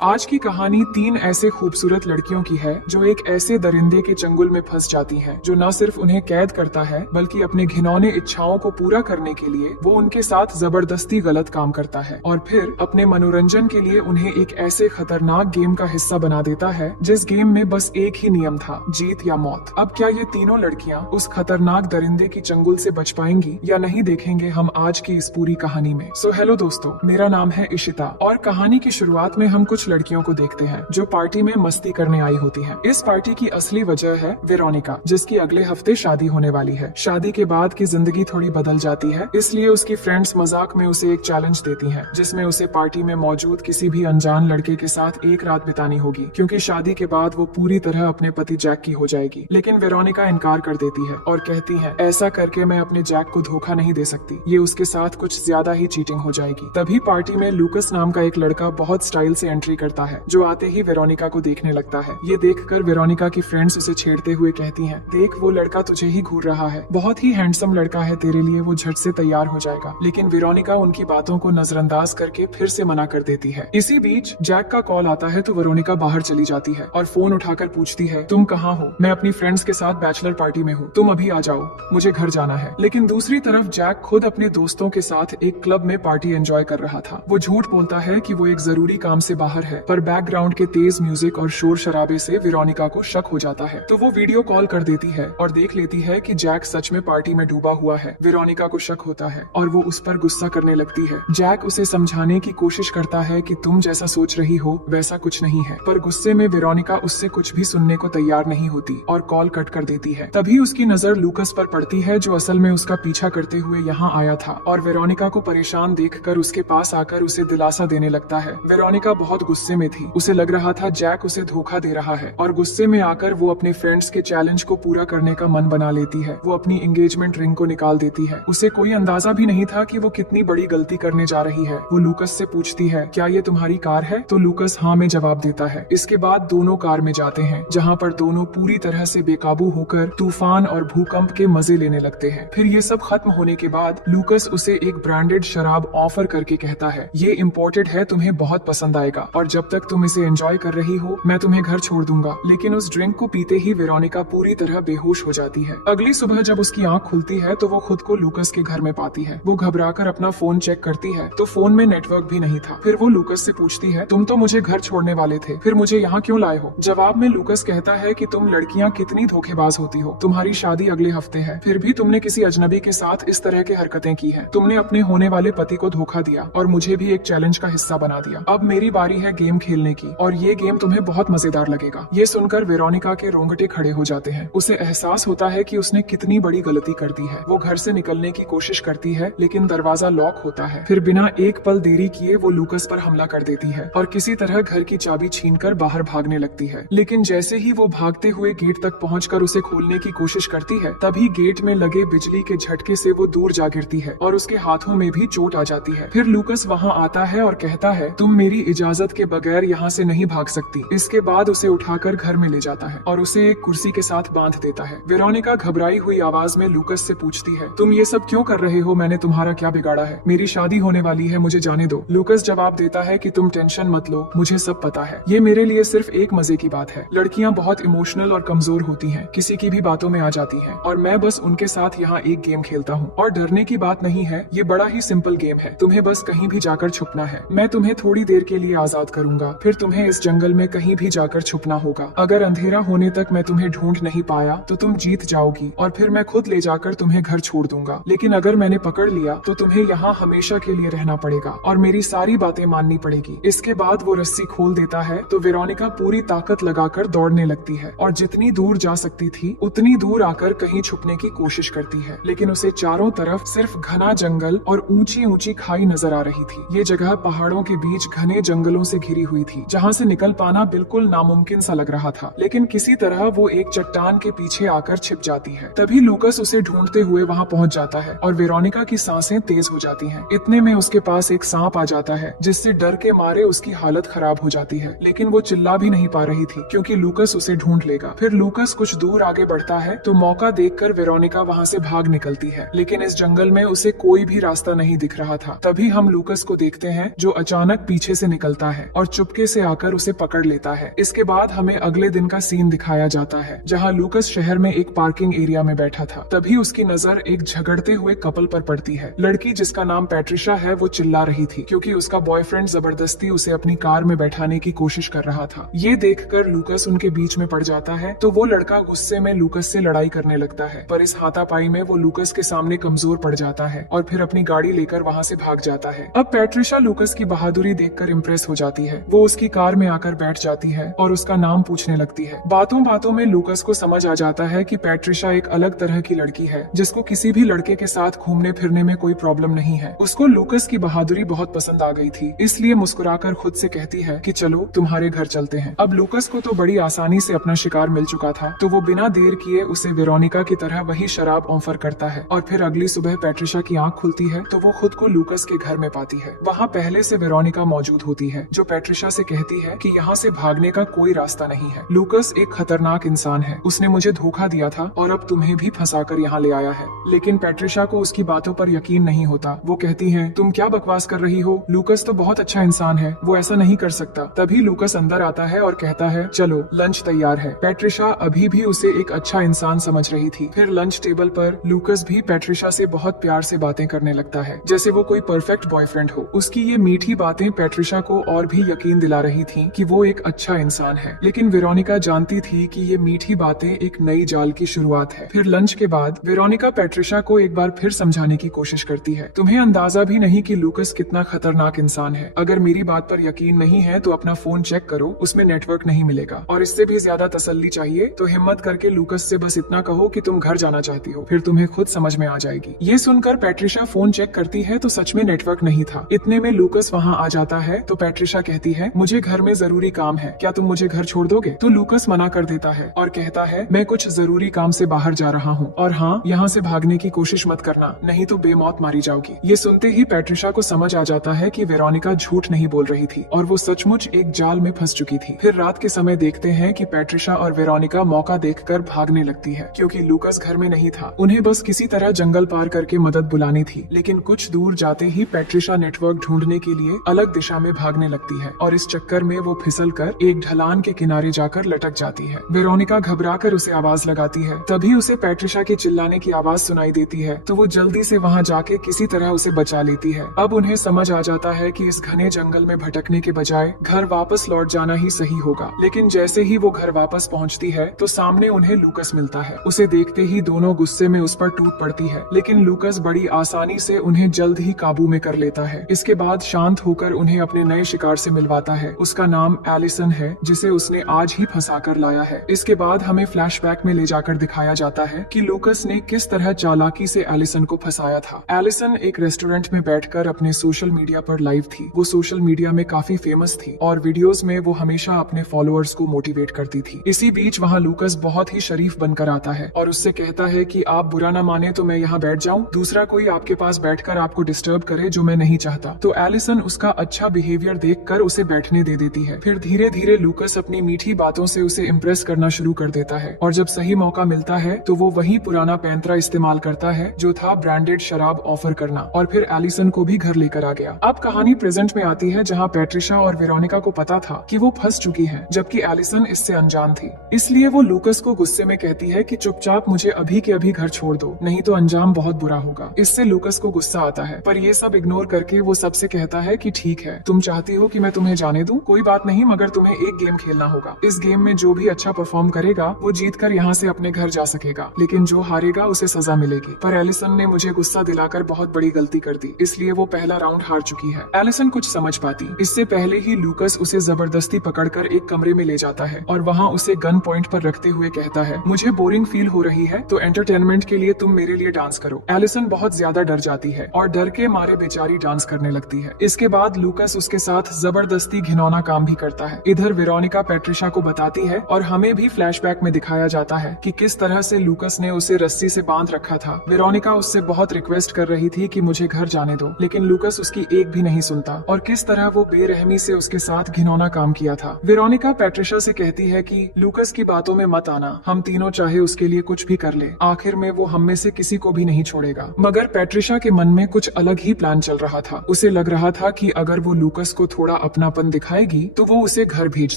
आज की कहानी तीन ऐसे खूबसूरत लड़कियों की है जो एक ऐसे दरिंदे के चंगुल में फंस जाती हैं, जो न सिर्फ उन्हें कैद करता है बल्कि अपने घिनौने इच्छाओं को पूरा करने के लिए वो उनके साथ जबरदस्ती गलत काम करता है और फिर अपने मनोरंजन के लिए उन्हें एक ऐसे खतरनाक गेम का हिस्सा बना देता है जिस गेम में बस एक ही नियम था, जीत या मौत। अब क्या ये तीनों लड़कियां उस खतरनाक दरिंदे की चंगुल से बच पाएंगी या नहीं, देखेंगे हम आज की इस पूरी कहानी में। सो हेलो दोस्तों, मेरा नाम है इशिता और कहानी की शुरुआत में हम कुछ लड़कियों को देखते हैं जो पार्टी में मस्ती करने आई होती हैं। इस पार्टी की असली वजह है वेरोनिका, जिसकी अगले हफ्ते शादी होने वाली है। शादी के बाद की जिंदगी थोड़ी बदल जाती है, इसलिए उसकी फ्रेंड्स मजाक में उसे एक चैलेंज देती हैं, जिसमें उसे पार्टी में मौजूद किसी भी अनजान लड़के के साथ एक रात बितानी होगी, क्योंकि शादी के बाद वो पूरी तरह अपने पति जैक की हो जाएगी। लेकिन वेरोनिका इनकार कर देती है और कहती है ऐसा करके मैं अपने जैक को धोखा नहीं दे सकती, ये उसके साथ कुछ ज्यादा ही चीटिंग हो जाएगी। तभी पार्टी में लूकस नाम का एक लड़का बहुत स्टाइल से एंट्री करता है, जो आते ही वेरोनिका को देखने लगता है। ये देखकर वेरोनिका की फ्रेंड्स उसे छेड़ते हुए कहती हैं, देख वो लड़का तुझे ही घूर रहा है, बहुत ही हैंडसम लड़का है तेरे लिए, वो झट से तैयार हो जाएगा। लेकिन वेरोनिका उनकी बातों को नजरअंदाज करके फिर से मना कर देती है। इसी बीच जैक का कॉल आता है तो वेरोनिका बाहर चली जाती है और फोन उठाकर पूछती है, तुम कहाँ हो? मैं अपनी फ्रेंड्स के साथ बैचलर पार्टी में हूँ, तुम अभी आ जाओ, मुझे घर जाना है। लेकिन दूसरी तरफ जैक खुद अपने दोस्तों के साथ एक क्लब में पार्टी एंजॉय कर रहा था। वो झूठ बोलता है कि वो एक जरूरी काम से बाहर है, पर बैकग्राउंड के तेज म्यूजिक और शोर शराबे से वेरोनिका को शक हो जाता है, तो वो वीडियो कॉल कर देती है और देख लेती है कि जैक सच में पार्टी में डूबा हुआ है। वेरोनिका को शक होता है और वो उस पर गुस्सा करने लगती है। जैक उसे समझाने की कोशिश करता है कि तुम जैसा सोच रही हो वैसा कुछ नहीं है, पर गुस्से में वेरोनिका उससे कुछ भी सुनने को तैयार नहीं होती और कॉल कट कर देती है। तभी उसकी नजर लूकस पर पड़ती है, जो असल में उसका पीछा करते हुए यहाँ आया था और वेरोनिका को परेशान देखकर उसके पास आकर उसे दिलासा देने लगता है। वेरोनिका बहुत गुस्से में थी, उसे लग रहा था जैक उसे धोखा दे रहा है और गुस्से में आकर वो अपने फ्रेंड्स के चैलेंज को पूरा करने का मन बना लेती है। वो अपनी एंगेजमेंट रिंग को निकाल देती है। उसे कोई अंदाजा भी नहीं था कि वो कितनी बड़ी गलती करने जा रही है। वो लूकस से पूछती है, क्या ये तुम्हारी कार है? तो लूकस हाँ में जवाब देता है। इसके बाद दोनों कार में जाते हैं, जहाँ पर दोनों पूरी तरह से बेकाबू होकर तूफान और भूकंप के मजे लेने लगते हैं। फिर ये सब खत्म होने के बाद लूकस उसे एक ब्रांडेड शराब ऑफर करके कहता है, ये इम्पोर्टेड है, तुम्हें बहुत पसंद आएगा और जब तक तुम इसे एंजॉय कर रही हो मैं तुम्हें घर छोड़ दूंगा। लेकिन उस ड्रिंक को पीते ही वेरोनिका पूरी तरह बेहोश हो जाती है। अगली सुबह जब उसकी आंख खुलती है तो वो खुद को लूकस के घर में पाती है। वो घबराकर अपना फोन चेक करती है तो फोन में नेटवर्क भी नहीं था। फिर वो लूकस से पूछती है, तुम तो मुझे घर छोड़ने वाले थे, फिर मुझे यहाँ क्यों लाए हो? जवाब में लूकस कहता है कि तुम लड़कियाँ कितनी धोखेबाज होती हो, तुम्हारी शादी अगले हफ्ते है, फिर भी तुमने किसी अजनबी के साथ इस तरह की हरकतें की है। तुमने अपने होने वाले पति को धोखा दिया और मुझे भी एक चैलेंज का हिस्सा बना दिया। अब मेरी बारी है गेम खेलने की और ये गेम तुम्हें बहुत मजेदार लगेगा। ये सुनकर वेरोनिका के रोंगटे खड़े हो जाते हैं। उसे एहसास होता है कि उसने कितनी बड़ी गलती कर दी है। वो घर से निकलने की कोशिश करती है लेकिन दरवाजा लॉक होता है। फिर बिना एक पल देरी किए वो लूकस पर हमला कर देती है और किसी तरह घर की चाबी छीनकर बाहर भागने लगती है। लेकिन जैसे ही वो भागते हुए गेट तक पहुंचकर उसे खोलने की कोशिश करती है, तभी गेट में लगे बिजली के झटके से वो दूर जा गिरती है और उसके हाथों में भी चोट आ जाती है। फिर लूकस वहाँ आता है और कहता है, तुम मेरी इजाजत के बगैर यहाँ से नहीं भाग सकती। इसके बाद उसे उठाकर घर में ले जाता है और उसे एक कुर्सी के साथ बांध देता है। वेरोनिका घबराई हुई आवाज में लूकस से पूछती है, तुम ये सब क्यों कर रहे हो? मैंने तुम्हारा क्या बिगाड़ा है? मेरी शादी होने वाली है, मुझे जाने दो। लूकस जवाब देता है कि तुम टेंशन मत लो, मुझे सब पता है, ये मेरे लिए सिर्फ एक मजे की बात है। लड़कियां बहुत इमोशनल और कमजोर होती हैं, किसी की भी बातों में आ जाती हैं और मैं बस उनके साथ यहाँ एक गेम खेलता हूँ और डरने की बात नहीं है, ये बड़ा ही सिंपल गेम है, तुम्हें बस कहीं भी जाकर छुपना है। मैं तुम्हें थोड़ी देर के लिए आजाद करूंगा, फिर तुम्हें इस जंगल में कहीं भी जाकर छुपना होगा। अगर अंधेरा होने तक मैं तुम्हें ढूंढ नहीं पाया तो तुम जीत जाओगी और फिर मैं खुद ले जाकर तुम्हें घर छोड़ दूंगा। लेकिन अगर मैंने पकड़ लिया तो तुम्हें यहाँ हमेशा के लिए रहना पड़ेगा और मेरी सारी बातें माननी पड़ेगी। इसके बाद वो रस्सी खोल देता है तो वेरोनिका पूरी ताकत लगाकर दौड़ने लगती है और जितनी दूर जा सकती थी उतनी दूर आकर कहीं छुपने की कोशिश करती है। लेकिन उसे चारों तरफ सिर्फ घना जंगल और ऊंची ऊंची खाई नजर आ रही थी। ये जगह पहाड़ों के बीच घने जंगलों से घिरी हुई थी, जहाँ से निकल पाना बिल्कुल नामुमकिन सा लग रहा था। लेकिन किसी तरह वो एक चट्टान के पीछे आकर छिप जाती है। तभी लूकस उसे ढूंढते हुए वहाँ पहुँच जाता है और वेरोनिका की सांसें तेज हो जाती हैं। इतने में उसके पास एक सांप आ जाता है, जिससे डर के मारे उसकी हालत खराब हो जाती है। लेकिन वो चिल्ला भी नहीं पा रही थी क्योंकि लूकस उसे ढूंढ लेगा। फिर लूकस कुछ दूर आगे बढ़ता है तो मौका देखकर वेरोनिका वहाँ से भाग निकलती है, लेकिन इस जंगल में उसे कोई भी रास्ता नहीं दिख रहा था। तभी हम लूकस को देखते हैं जो अचानक पीछे से निकलता है है और चुपके से आकर उसे पकड़ लेता है। इसके बाद हमें अगले दिन का सीन दिखाया जाता है जहाँ लूकस शहर में एक पार्किंग एरिया में बैठा था। तभी उसकी नजर एक झगड़ते हुए कपल पर पड़ती है। लड़की जिसका नाम पैट्रिशा है वो चिल्ला रही थी क्योंकि उसका बॉयफ्रेंड जबरदस्ती उसे अपनी कार में बैठाने की कोशिश कर रहा था। ये देखकर लूकस उनके बीच में पड़ जाता है तो वो लड़का गुस्से में लूकस से लड़ाई करने लगता है, पर इस हाथापाई में वो लूकस के सामने कमजोर पड़ जाता है और फिर अपनी गाड़ी लेकर वहाँ से भाग जाता है। अब पैट्रिशा लूकस की बहादुरी देखकर इम्प्रेस हो जाती है। वो उसकी कार में आकर बैठ जाती है और उसका नाम पूछने लगती है। बातों बातों में लूकस को समझ आ जाता है कि पैट्रिशा एक अलग तरह की लड़की है जिसको किसी भी लड़के के साथ घूमने फिरने में कोई प्रॉब्लम नहीं है। उसको लूकस की बहादुरी बहुत पसंद आ गई थी, इसलिए मुस्कुराकर खुद से कहती है कि चलो तुम्हारे घर चलते हैं। अब लूकस को तो बड़ी आसानी से अपना शिकार मिल चुका था तो वो बिना देर किए उसे वेरोनिका की तरह वही शराब ऑफर करता है और फिर अगली सुबह पैट्रिशा की आंख खुलती है तो वो खुद को लूकस के घर में पाती है। वहाँ पहले से वेरोनिका मौजूद होती है जो पैट्रिशा से कहती है कि यहाँ से भागने का कोई रास्ता नहीं है। लूकस एक खतरनाक इंसान है, उसने मुझे धोखा दिया था और अब तुम्हें भी फंसाकर यहाँ ले आया है। लेकिन पैट्रिशा को उसकी बातों पर यकीन नहीं होता। वो कहती है तुम क्या बकवास कर रही हो, लूकस तो बहुत अच्छा इंसान है, वो ऐसा नहीं कर सकता। तभी लूकस अंदर आता है और कहता है चलो लंच तैयार है। पैट्रिशा अभी भी उसे एक अच्छा इंसान समझ रही थी। फिर लंच टेबल पर लूकस भी पैट्रिशा से बहुत प्यार से बातें करने लगता है जैसे वो कोई परफेक्ट बॉयफ्रेंड हो। उसकी ये मीठी बातें पैट्रिशा को और भी यकीन दिला रही थी कि वो एक अच्छा इंसान है। लेकिन वेरोनिका जानती थी कि ये मीठी बातें एक नई जाल की शुरुआत है। फिर लंच के बाद वेरोनिका पैट्रिशा को एक बार फिर समझाने की कोशिश करती है, तुम्हें अंदाजा भी नहीं कि लूकस कितना खतरनाक इंसान है। अगर मेरी बात पर यकीन नहीं है तो अपना फोन चेक करो, उसमें नेटवर्क नहीं मिलेगा। और इससे भी ज्यादा तसल्ली चाहिए तो हिम्मत करके लूकस से बस इतना कहो कि तुम घर जाना चाहती हो, फिर तुम्हें खुद समझ में आ जाएगी। ये सुनकर पैट्रिशा फोन चेक करती है तो सच में नेटवर्क नहीं था। इतने में लूकस वहाँ आ जाता है तो पैट्रिशा कहती है मुझे घर में जरूरी काम है, क्या तुम मुझे घर छोड़ दोगे? तो लूकस मना कर देता है और कहता है मैं कुछ जरूरी काम से बाहर जा रहा हूँ और हाँ, यहाँ से भागने की कोशिश मत करना, नहीं तो बेमौत मारी जाओगी। ये सुनते ही पैट्रिशा को समझ आ जाता है कि वेरोनिका झूठ नहीं बोल रही थी और वो सचमुच एक जाल में फंस चुकी थी। फिर रात के समय देखते हैं कि पैट्रिशा और वेरोनिका मौका देखकर भागने लगती है क्योंकि लूकस घर में नहीं था। उन्हें बस किसी तरह जंगल पार करके मदद बुलानी थी। लेकिन कुछ दूर जाते ही पैट्रिशा नेटवर्क ढूंढने के लिए अलग दिशा में भागने लगती है और इस चक्कर में वो फिसलकर एक ढलान के किनारे जाकर लटक जाती है। वेरोनिका घबराकर उसे आवाज लगाती है, तभी उसे पैट्रिशा के चिल्लाने की आवाज सुनाई देती है तो वो जल्दी से वहाँ जाके किसी तरह उसे बचा लेती है। अब उन्हें समझ आ जाता है कि इस घने जंगल में भटकने के बजाय घर वापस लौट जाना ही सही होगा। लेकिन जैसे ही वो घर वापस पहुँचती है तो सामने उन्हें लूकस मिलता है। उसे देखते ही दोनों गुस्से में उस पर टूट पड़ती है, लेकिन लूकस बड़ी आसानी से उन्हें जल्द ही काबू में कर लेता है। इसके बाद शांत होकर उन्हें अपने नए शिकार से मिलवाता है। उसका नाम एलिसन है जिसे उसने आज ही फंसा कर लाया है। इसके बाद हमें फ्लैशबैक में ले जाकर दिखाया जाता है कि लूकस ने किस तरह चालाकी से एलिसन को फंसाया था। एलिसन एक रेस्टोरेंट में बैठकर अपने सोशल मीडिया पर लाइव थी। वो सोशल मीडिया में काफी फेमस थी और वीडियोस में वो हमेशा अपने फॉलोअर्स को मोटिवेट करती थी। इसी बीच वहाँ लूकस बहुत ही शरीफ बनकर आता है और उससे कहता है कि आप बुरा ना माने तो मैं यहाँ बैठ जाऊँ, दूसरा कोई आपके पास बैठकर आपको डिस्टर्ब करे जो मैं नहीं चाहता। तो एलिसन उसका अच्छा बिहेवियर देखकर उसे बैठने दे देती है। फिर धीरे धीरे लूकस अपनी मीठी बातों से उसे इम्प्रेस करना शुरू कर देता है और जब सही मौका मिलता है तो वो वही पुराना पैंतरा इस्तेमाल करता है जो था ब्रांडेड शराब ऑफर करना और फिर एलिसन को भी घर लेकर आ गया। अब कहानी प्रेजेंट में आती है जहाँ पैट्रिशा और वेरोनिका को पता था कि वो फंस चुकी हैं, जबकि एलिसन इससे अनजान थी। इसलिए वो लूकस को गुस्से में कहती है कि चुपचाप मुझे अभी के अभी घर छोड़ दो, नहीं तो अंजाम बहुत बुरा होगा। इससे लूकस को गुस्सा आता है, पर ये सब इग्नोर करके वो सबसे कहता है कि ठीक है, तुम चाहती हो कि मैं तुम्हें जाने दूं, कोई बात नहीं, मगर तुम्हें एक गेम खेलना होगा। इस गेम में जो भी अच्छा परफॉर्म करेगा वो जीत कर यहाँ से अपने घर जा सकेगा, लेकिन जो हारेगा उसे सजा मिलेगी। पर एलिसन ने मुझे गुस्सा दिलाकर बहुत बड़ी गलती कर दी, इसलिए वो पहला राउंड हार चुकी है। एलिसन कुछ समझ पाती इससे पहले ही लूकस उसे जबरदस्ती पकड़कर एक कमरे में ले जाता है और वहाँ उसे गन पॉइंट पर रखते हुए कहता है, मुझे बोरिंग फील हो रही है तो एंटरटेनमेंट के लिए तुम मेरे लिए डांस करो। एलिसन बहुत ज्यादा डर जाती है और डर के मारे बेचारी डांस करने लगती है। इसके बाद लूकस उसके साथ जबरदस्ती घिनौना काम भी करता है। इधर वेरोनिका पैट्रिशा को बताती है और हमें भी फ्लैशबैक में दिखाया जाता है कि किस तरह से लूकस ने उसे रस्सी से बांध रखा था। वेरोनिका उससे बहुत रिक्वेस्ट कर रही थी कि मुझे घर जाने दो, लेकिन लूकस उसकी एक भी नहीं सुनता और किस तरह वो बेरहमी से उसके साथ घिनौना काम किया था। वेरोनिका पैट्रिशा से कहती है कि लूकस की बातों में मत आना, हम तीनों चाहे उसके लिए कुछ भी कर ले, आखिर में वो हम में से किसी को भी नहीं छोड़ेगा। मगर पैट्रिशा के मन में कुछ अलग ही प्लान चल रहा था। उसे लग रहा था कि अगर वो लूकस को थोड़ा अपनापन दिखाएगी तो वो उसे घर भेज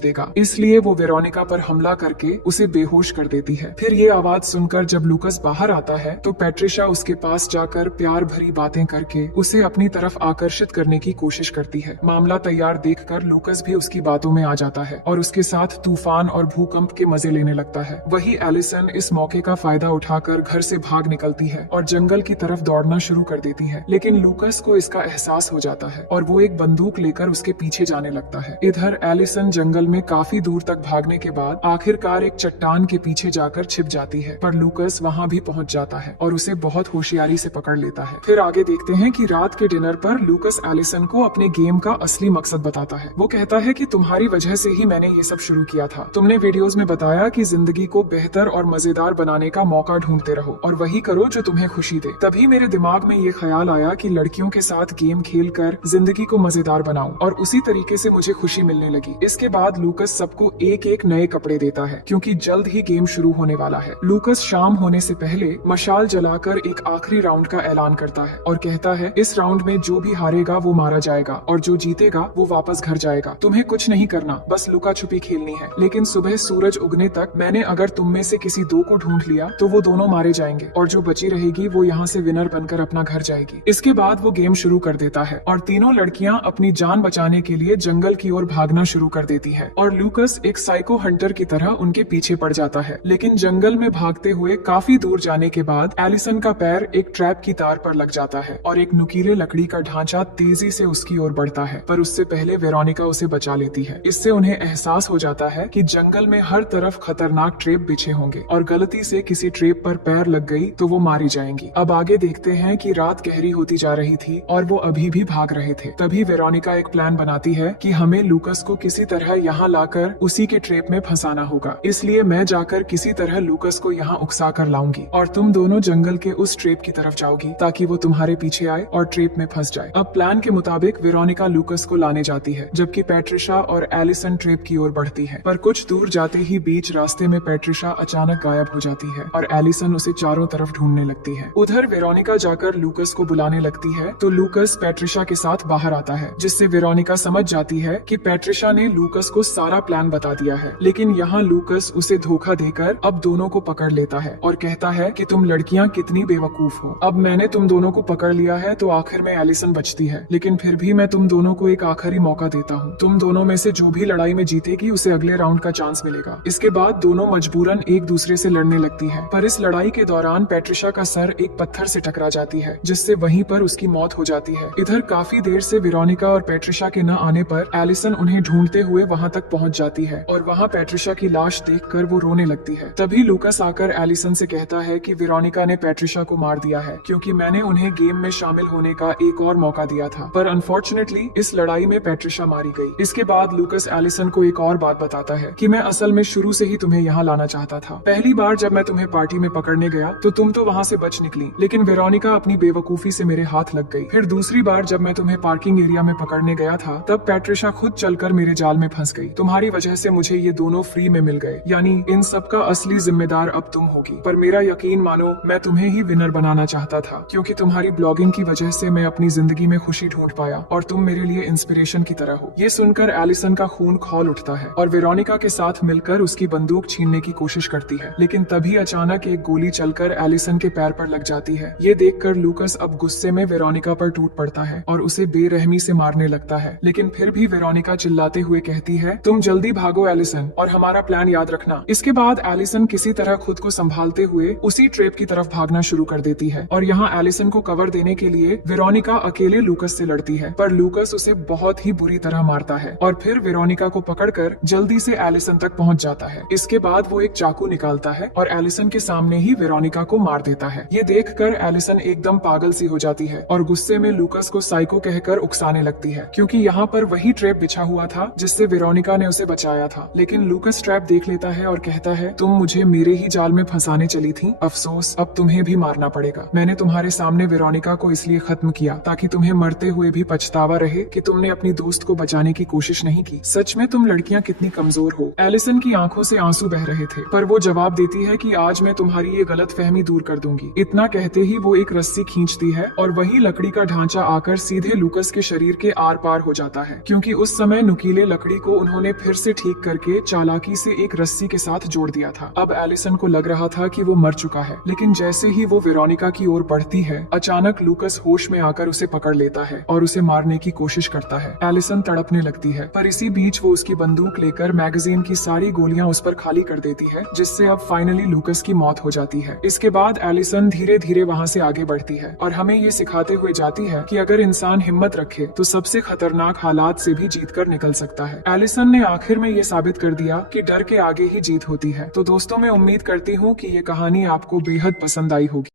देगा। इसलिए वो वेरोनिका पर हमला करके उसे बेहोश कर देती है। फिर ये आवाज सुनकर जब लूकस बाहर आता है तो पैट्रिशा उसके पास जाकर प्यार भरी बातें करके उसे अपनी तरफ आकर्षित करने की कोशिश करती है। मामला तैयार देखकर लूकस भी उसकी बातों में आ जाता है और उसके साथ तूफान और भूकंप के मजे लेने लगता है। वही एलिसन इस मौके का फायदा उठाकर घर से भाग निकलती है और जंगल की तरफ दौड़ना शुरू कर देती है। लेकिन लूकस को इसका एहसास हो जाता है और वो एक बंदूक लेकर उसके पीछे जाने लगता है। इधर एलिसन जंगल में काफी दूर तक भागने के बाद आखिरकार एक चट्टान के पीछे जाकर छिप जाती है, पर लूकस वहाँ भी पहुँच जाता है और उसे बहुत होशियारी से पकड़ लेता है। फिर आगे देखते हैं कि रात के डिनर पर लूकस एलिसन को अपने गेम का असली मकसद बताता है। वो कहता है कि तुम्हारी वजह से ही मैंने ये सब शुरू किया था। तुमने वीडियोस में बताया कि जिंदगी को बेहतर और मजेदार बनाने का मौका ढूंढते रहो और वही करो जो तुम्हें खुशी दे। तभी मेरे दिमाग में ये ख्याल आया कि लड़कियों के साथ गेम खेलकर जिंदगी को मजेदार बनाऊं और उसी तरीके से मुझे खुशी मिलने लगी। इसके बाद लूकस सबको एक एक नए कपड़े देता है क्योंकि जल्द ही गेम शुरू होने वाला है। लूकस शाम होने से पहले मशाल जलाकर एक आखिरी राउंड का ऐलान करता है और कहता है इस राउंड में जो भी हारेगा वो मारा जाएगा और जो जीतेगा वो वापस घर जाएगा। तुम्हें कुछ नहीं करना, बस लुका छुपी खेलनी है। लेकिन सुबह सूरज उगने तक मैंने अगर तुम में से किसी दो को ढूंढ लिया तो वो दोनों मारे जाएंगे और जो बची रहेगी वो यहाँ से विनर बनकर अपना घर जाएगी। इसके बाद वो गेम शुरू कर देता है और तीनों लड़कियां अपनी जान बचाने के लिए जंगल की ओर भागना शुरू कर देती है और लूकस एक साइको हंटर की तरह उनके पीछे पड़ जाता है। लेकिन जंगल में भागते हुए काफी दूर जाने के बाद एलिसन का पैर एक ट्रैप की तार पर लग जाता है और एक नुकीले लकड़ी का ढांचा तेजी से उसकी ओर बढ़ता है, पर उससे पहले वेरोनिका उसे बचा लेती है। इससे उन्हें एहसास हो जाता है कि जंगल में हर तरफ खतरनाक ट्रैप बिछे होंगे और गलती से किसी ट्रैप पर पैर लग गई तो वो मारी जाएंगी। अब आगे देखते हैं कि रात गहरी होती जा रही थी और वो अभी भी भाग रहे थे। तभी वेरोनिका एक प्लान बनाती है कि हमें लूकस को किसी तरह यहाँ लाकर उसी के ट्रैप में फंसाना होगा। इसलिए मैं जाकर किसी तरह लूकस को यहाँ उकसा कर लाऊंगी और तुम दोनों जंगल के उस ट्रैप की तरफ जाओगी ताकि वो तुम्हारे पीछे आए और ट्रैप में फंस जाए। अब प्लान के मुताबिक वेरोनिका लूकस को लाने जाती है जबकि पैट्रिशा और एलिसन ट्रैप की ओर बढ़ती है, पर कुछ दूर जाते ही बीच रास्ते में पैट्रिशा अचानक गायब हो जाती है और एलिसन उसे चारों तरफ ढूंढने लगती है। उधर वेरोनिका जाकर लूकस को बुलाने लगती है तो लूकस पैट्रिशा के साथ बाहर आता है, जिससे वेरोनिका समझ जाती है कि पैट्रिशा ने लूकस को सारा प्लान बता दिया है। लेकिन यहाँ लूकस उसे धोखा देकर अब दोनों को पकड़ लेता है और कहता है कि तुम लड़कियां कितनी बेवकूफ हो। अब मैंने तुम दोनों को पकड़ लिया है तो आखिर में एलिसन बचती है, लेकिन फिर भी मैं तुम दोनों को एक आखिरी मौका देता हूँ। तुम दोनों में से जो भी लड़ाई में जीतेगी उसे अगले राउंड का चांस मिलेगा। इसके बाद दोनों मजबूरन एक दूसरे से लड़ने लगती है, पर इस लड़ाई के दौरान पैट्रिशा का सर एक पत्थर से टकरा जाती है, जिससे वहीं पर उसकी मौत हो जाती है। इधर काफी देर से वेरोनिका और पैट्रिशा के न आने पर एलिसन उन्हें ढूंढते हुए वहाँ तक पहुँच जाती है और वहाँ पैट्रिशा की लाश देखकर वो रोने लगती है। तभी लूकस आकर एलिसन से कहता है कि वेरोनिका ने पैट्रिशा को मार दिया है क्योंकि मैंने उन्हें गेम में शामिल होने का एक और मौका दिया था, पर अनफॉर्चुनेटली इस लड़ाई में पैट्रिशा मारी गई। इसके बाद लूकस एलिसन को एक और बात बताता है कि मैं असल में शुरू से ही तुम्हें यहाँ लाना चाहता था। पहली बार जब मैं तुम्हें पार्टी में पकड़ने गया तो तुम तो वहाँ से बच निकली, लेकिन वेरोनिका अपनी बेवकूफी से मेरे हाथ लग गई। फिर दूसरी बार जब मैं तुम्हें पार्किंग एरिया में पकड़ने गया था तब पैट्रिशा खुद चलकर मेरे जाल में फंस गई। तुम्हारी वजह से मुझे ये दोनों फ्री में मिल गए, यानी इन सब का असली जिम्मेदार अब तुम होगी। पर मेरा यकीन मानो, मैं तुम्हें ही विनर बनाना चाहता था क्योंकि तुम्हारी ब्लॉगिंग की वजह से मैं अपनी जिंदगी में खुशी ढूंढ पाया और तुम मेरे लिए इंस्पिरेशन की तरह हो। ये सुनकर एलिसन का खून खौल उठता है और वेरोनिका के साथ मिलकर उसकी बंदूक छीनने की कोशिश करती है, लेकिन तभी अचानक एक गोली चलकर एलिसन के पैर पर लग जाती है। ये देखकर लूकस अब गुस्से में वेरोनिका पर टूट पड़ता है और उसे बेरहमी से मारने लगता है, लेकिन फिर भी वेरोनिका चिल्लाते हुए कहती है, तुम जल्दी भागो एलिसन और हमारा प्लान याद रखना। इसके बाद एलिसन किसी तरह खुद को संभालते हुए उसी ट्रैप की तरफ भागना शुरू कर देती है और यहाँ एलिसन को कवर देने के लिए वेरोनिका अकेले लूकस से लड़ती है, पर लूकस उसे बहुत ही बुरी तरह मारता है और फिर वेरोनिका को पकड़कर जल्दी से एलिसन तक पहुँच जाता है। इसके बाद वो एक चाकू निकालता है और एलिसन के सामने ही वेरोनिका को मार देता है। ये देखकर एलिसन एकदम पागल सी हो जाती है और गुस्से में लूकस को साइको कहकर उकसाने लगती है क्योंकि यहाँ पर वही ट्रैप बिछा हुआ था जिससे वेरोनिका ने उसे बचाया था। लेकिन लूकस ट्रैप देख लेता है और कहता है, तुम मुझे मेरे ही जाल में फंसाने चली थी, अफसोस अब तुम्हें भी मारना पड़ेगा। मैंने तुम्हारे सामने वेरोनिका को इसलिए खत्म किया ताकि तुम्हें मरते हुए भी पछतावा रहे कि तुमने अपनी दोस्त को बचाने की कोशिश नहीं की। सच में तुम लड़कियां कितनी कमजोर हो। एलिसन की आंखों से आंसू बह रहे थे, पर वो जवाब देती है कि आज मैं तुम्हारी ये गलतफहमी दूर कर दूंगी। इतना कहते ही वो एक रस्सी खींचती है और वही लकड़ी का ढांचा आकर सीधे लूकस के शरीर के आर पार हो जाता जाता है, क्योंकि उस समय नुकीले लकड़ी को उन्होंने फिर से ठीक करके चालाकी से एक रस्सी के साथ जोड़ दिया था। अब एलिसन को लग रहा था कि वो मर चुका है, लेकिन जैसे ही वो वेरोनिका की ओर बढ़ती है, अचानक लूकस होश में आकर उसे पकड़ लेता है और उसे मारने की कोशिश करता है। एलिसन तड़पने लगती है, पर इसी बीच वो उसकी बंदूक लेकर मैगजीन की सारी गोलियां उस पर खाली कर देती है, जिससे अब फाइनली लूकस की मौत हो जाती है। इसके बाद एलिसन धीरे धीरे वहाँ से आगे बढ़ती है और हमें ये सिखाते हुए जाती है कि अगर इंसान हिम्मत रखे तो सबसे खतरनाक हालात से भी जीत कर निकल सकता है। एलिसन ने आखिर में ये साबित कर दिया कि डर के आगे ही जीत होती है। तो दोस्तों, मैं उम्मीद करती हूँ कि ये कहानी आपको बेहद पसंद आई होगी।